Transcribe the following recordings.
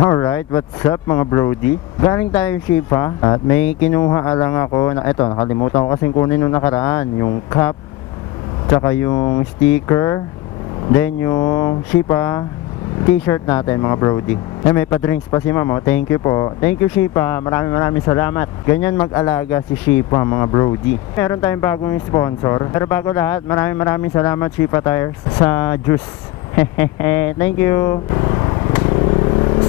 Alright, what's up mga brody? Galing tayo Shipa at may kinuha lang ako na ito, nakalimutan ko kasing kunin nung nakaraan, yung cup, tsaka yung sticker, then yung Shipa t-shirt natin mga brody. May pa-drinks pa si mama, thank you po. Thank you Shipa, maraming salamat. Ganyan mag-alaga si Shipa mga brody. Meron tayong bagong sponsor, pero bago lahat, maraming salamat Shipa Tires sa juice. Thank you.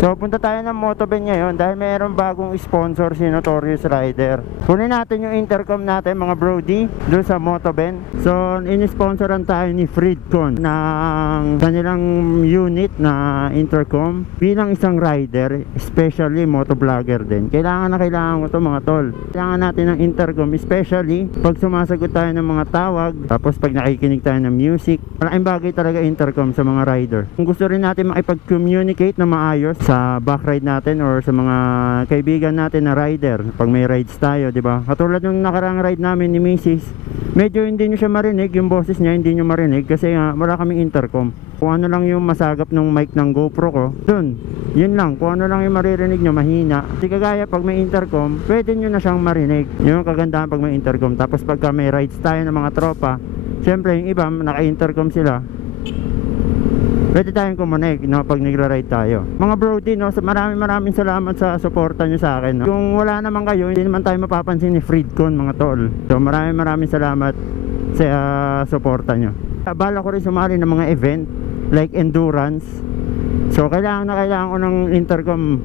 So punta tayo ng Motoben ngayon dahil mayroong bagong sponsor si Notorious Rider. Kunin natin yung intercom natin mga brody doon sa Motoben. So in-sponsoran tayo ni Freedcon ng kanilang unit na intercom bilang isang rider, especially motovlogger din. Kailangan ko to mga tol. Kailangan natin ng intercom, especially pag sumasagot tayo ng mga tawag, tapos pag nakikinig tayo ng music. Malaking bagay talaga intercom sa mga rider. Kung gusto rin natin makipag-communicate na maayos sa back ride natin or sa mga kaibigan natin na rider pag may rides tayo, di ba? Katulad nung nakarang ride namin ni Mrs. Medyo hindi nyo siya marinig, yung boses niya hindi nyo marinig kasi wala kaming intercom. Kung ano lang yung masagap ng mic ng GoPro ko, dun, yun lang, kung ano lang yung maririnig nyo, mahina. Di kagaya pag may intercom, pwede nyo na siyang marinig. Yun yung kagandahan pag may intercom. Tapos pagka may rides tayo ng mga tropa, syempre yung iba naka-intercom sila, pwede tayong kumonek, no, pag nagra-ride tayo. Mga brody, no, maraming salamat sa suporta nyo sa akin, no. Kung wala naman kayo, hindi naman tayo mapapansin ni Freedcon mga tol. So maraming salamat sa suporta nyo. Bala ko rin sumali ng mga event like endurance. So kailangan ko ng intercom.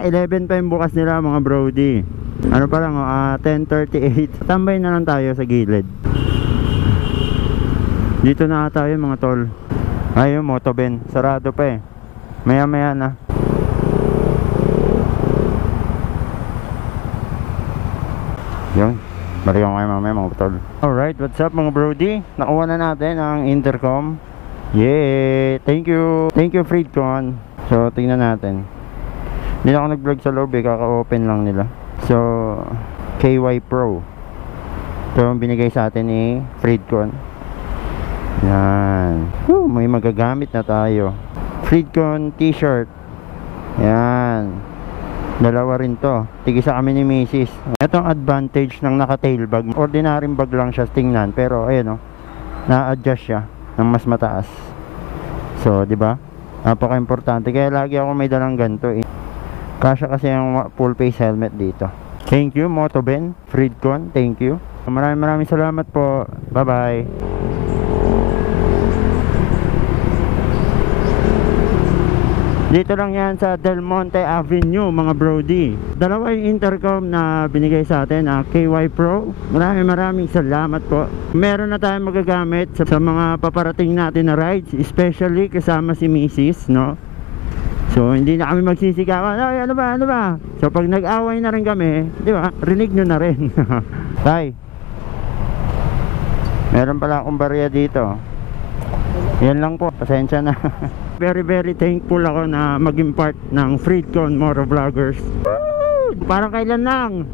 11 pa yung bukas nila mga brody. Ano pa lang, 10:38. Tambay na lang tayo sa gilid. Dito na tayo mga tol. Ayun, Motoben, sarado pa eh. Maya na. Yun, balikan ko kayo mamaya mga tol. Alright, what's up mga brody? Nakuha na natin ang intercom. Yay! Thank you Freedcon. So, tingnan natin. Hindi ako nag-vlog sa loob eh, kaka-open lang nila. So, KY Pro. So, binigay sa atin ni Freedcon. Yan. May magagamit na tayo. Freedcon t-shirt. Yan. Dalawa rin to. Tigisa kami ni Mrs. Ito ang advantage ng naka-tail bag. Ordinaryong bag lang siya tingnan. Pero ayun o. Na-adjust siya ng mas mataas. So, di ba? Napaka-importante. Kaya lagi ako may dalang ganito eh. Kasya kasi yung full face helmet dito. Thank you Motoben, Freedcon. Thank you. Maraming salamat po. Bye-bye. Dito lang yan sa Del Monte Avenue mga brody. Dalawa yung intercom na binigay sa atin, KY Pro. Maraming salamat po. Meron na tayong magagamit sa mga paparating natin na rides, especially kasama si Mrs. no? So hindi na kami magsisigawan. Ay, ano ba? So pag nag-away na rin kami, di ba? Rinig nyo na rin. Tay, meron pala akong barya dito. Yan lang po, pasensya na. Very thankful ako na maging part ng Freedcon Motovloggers. Parang kailan lang.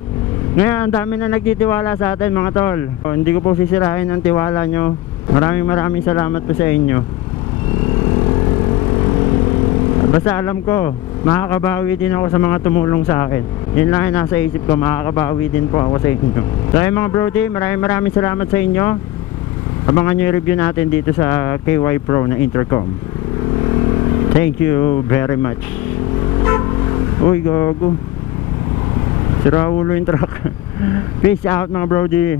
Ngayon ang dami na nagtitiwala sa atin mga tol. Hindi ko po sisirain ang tiwala nyo. Maraming salamat po sa inyo. Basta alam ko, makakabawi din ako sa mga tumulong sa akin. Yun lang yung nasa isip ko, makakabawi din po ako sa inyo. So yung mga brody, maraming salamat sa inyo. Abangan nyo yung review natin dito sa KY Pro na intercom. Thank you very much. Uy, gago. Sira ulo yung truck. Peace out mga brody.